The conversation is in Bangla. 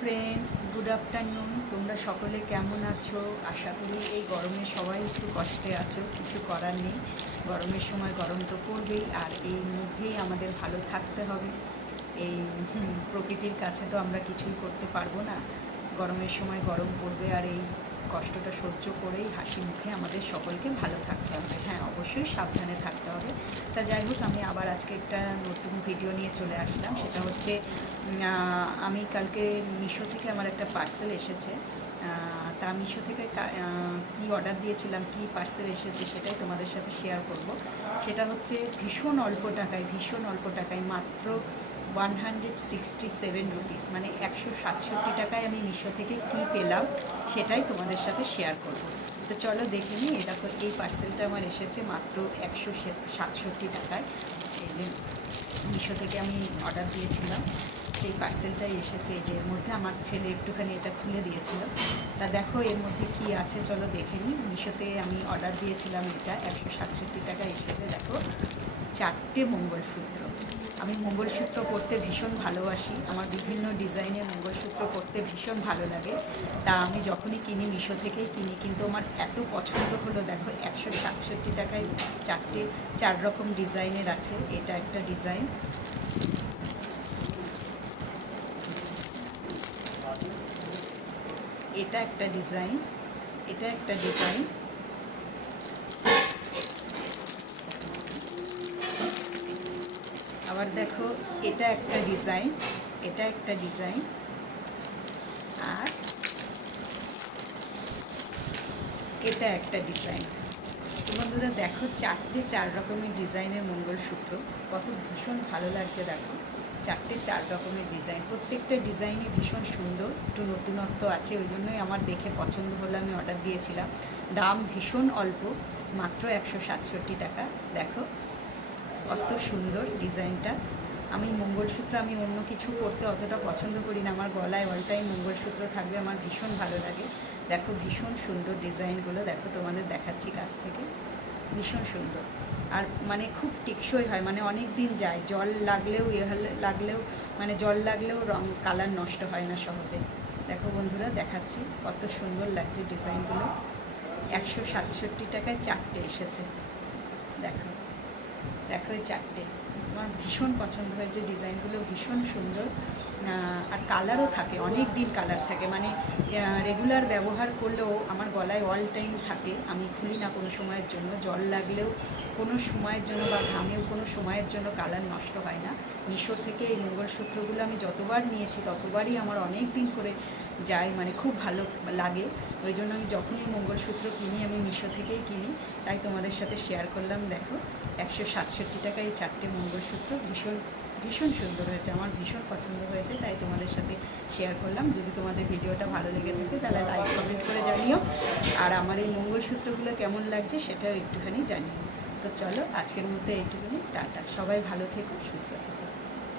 ফ্রেন্ডস গুড আফটারনুন তোমরা সকলে কেমন আছো? আশা করি এই গরমে সবাই একটু কষ্টে আছো, কিছু করার নেই। গরমের সময় গরম তো পড়বেই, আর এই মধ্যেই আমাদের ভালো থাকতে হবে। এই প্রকৃতির কাছে তো আমরা কিছুই করতে পারব না। গরমের সময় গরম পড়বে আর এই কষ্টটা সহ্য করেই হাসি মুখে আমাদের সকলকে ভালো থাকতে হবে। হ্যাঁ অবশ্যই সাবধানে থাকতে হবে। তা যাই হোক, আমি আবার আজকে একটা নতুন ভিডিও নিয়ে চলে আসলাম। সেটা হচ্ছে আমি কালকে মিশো থেকে আমার একটা পার্সেল এসেছে। তা মিশো থেকে কা- অর্ডার দিয়েছিলাম, কী পার্সেল এসেছে সেটাই তোমাদের সাথে শেয়ার করব। সেটা হচ্ছে ভীষণ অল্প টাকায়, ভীষণ অল্প টাকায় মাত্র one hundred sixty seven rupees মানে একশো সাতষট্টি টাকায় আমি মিশো থেকে কী পেলাম সেটাই তোমাদের সাথে শেয়ার করব। তো চলো দেখে নিই, এটা তো এই পার্সেলটা আমার এসেছে মাত্র একশো সাতষট্টি টাকায়। এই যে মিশো থেকে আমি অর্ডার দিয়েছিলাম, সেই পার্সেলটাই এসেছে। এই যে এর মধ্যে আমার ছেলে একটুখানি এটা খুলে দিয়েছিল। তা দেখো এর মধ্যে কি আছে, চলো দেখে নিই। মিশোতে আমি অর্ডার দিয়েছিলাম এটা, একশো সাতষট্টি টাকা এসেছে। দেখো, চারটে মঙ্গলসূত্র। আমি মঙ্গলসূত্র পরতে ভীষণ ভালোবাসি। আমার বিভিন্ন ডিজাইনের মঙ্গলসূত্র পরতে ভীষণ ভালো লাগে। তা আমি যখনই কিনি মিশো থেকেই কিনি, কিন্তু আমার এত পছন্দ হলো, দেখো, একশো সাতষট্টি টাকায় চারটে, চার রকম ডিজাইনের আছে, এটা একটা ডিজাইন। এটা একটা ডিজাইন, এটা একটা ডিজাইন। আবার দেখো, এটা একটা ডিজাইন, এটা একটা ডিজাইন, আর এটা একটা ডিজাইন। তো বন্ধুরা, দেখো, চারটে চার রকমের ডিজাইনের মঙ্গলসূত্র। কত ভীষণ ভালো লাগছে, দেখো। চারটে চার রকমের ডিজাইন। প্রত্যেকটা ডিজাইনই ভীষণ সুন্দর, একটু নতুনত্ব আছে, ওই জন্যই আমার দেখে পছন্দ হলে, আমি অর্ডার দিয়েছিলাম। দাম ভীষণ অল্প, মাত্র একশো সাতষট্টি টাকা। দেখো কত সুন্দর ডিজাইনটা। আমি মঙ্গলসূত্র, আমি অন্য কিছু করতে অতটা পছন্দ করি না। আমার গলায় অল টাইম মঙ্গলসূত্র থাকবে, আমার ভীষণ ভালো লাগে। দেখো ভীষণ সুন্দর ডিজাইনগুলো, দেখো তোমাদের দেখাচ্ছি কাছ থেকে। ভীষণ সুন্দর। আর মানে খুব টেকসই হয় মানে অনেক দিন যায়। জল লাগলেও হলে, লাগলেও মানে জল লাগলেও রং, কালার নষ্ট হয় না সহজে। দেখো বন্ধুরা, দেখাচ্ছি কত সুন্দর লাগছে ডিজাইনগুলো। একশো সাতষট্টি টাকায় চারটে এসেছে। দেখো। দেখো এই চারটে। আমার ভীষণ পছন্দ হয়েছে ডিজাইনগুলো ভীষণ সুন্দর। আর কালারও থাকে, অনেক দিন কালার থাকে। মানে রেগুলার ব্যবহার করলেও আমার গলায় অল টাইম থাকে। আমি খুলি না কোনো সময়ের জন্য। জল লাগলেও কোনো সময়ের জন্য বা ঘামেও কোনো সময়ের জন্য কালার নষ্ট হয় না। মিশো থেকে এই মঙ্গলসূত্রগুলো আমি যতবার নিয়েছি, ততবারই আমার অনেক দিন করে যায় মানে খুব ভালো লাগে। ওই জন্য আমি যখনই মঙ্গলসূত্র কিনি, আমি মিশো থেকেই কিনি, তাই তোমাদের সাথে শেয়ার করলাম। দেখো, একশো সাতষট্টি টাকা এই চারটে মঙ্গলসূত্র ভীষণ ভীষণ সুন্দর হয়েছে। আমার ভীষণ পছন্দ হয়েছে, তাই তোমাদের সাথে শেয়ার করলাম। যদি তোমাদের ভিডিওটা ভালো লেগে থাকে, তাহলে লাইক কমেন্ট করে জানিও। আর আমার এই মঙ্গলসূত্রগুলো কেমন লাগছে, সেটাও একটুখানি জানিও। তো চলো, আজকের মধ্যে এইটুকুনি। টাটা। সবাই ভালো থেকো, সুস্থ থেকো।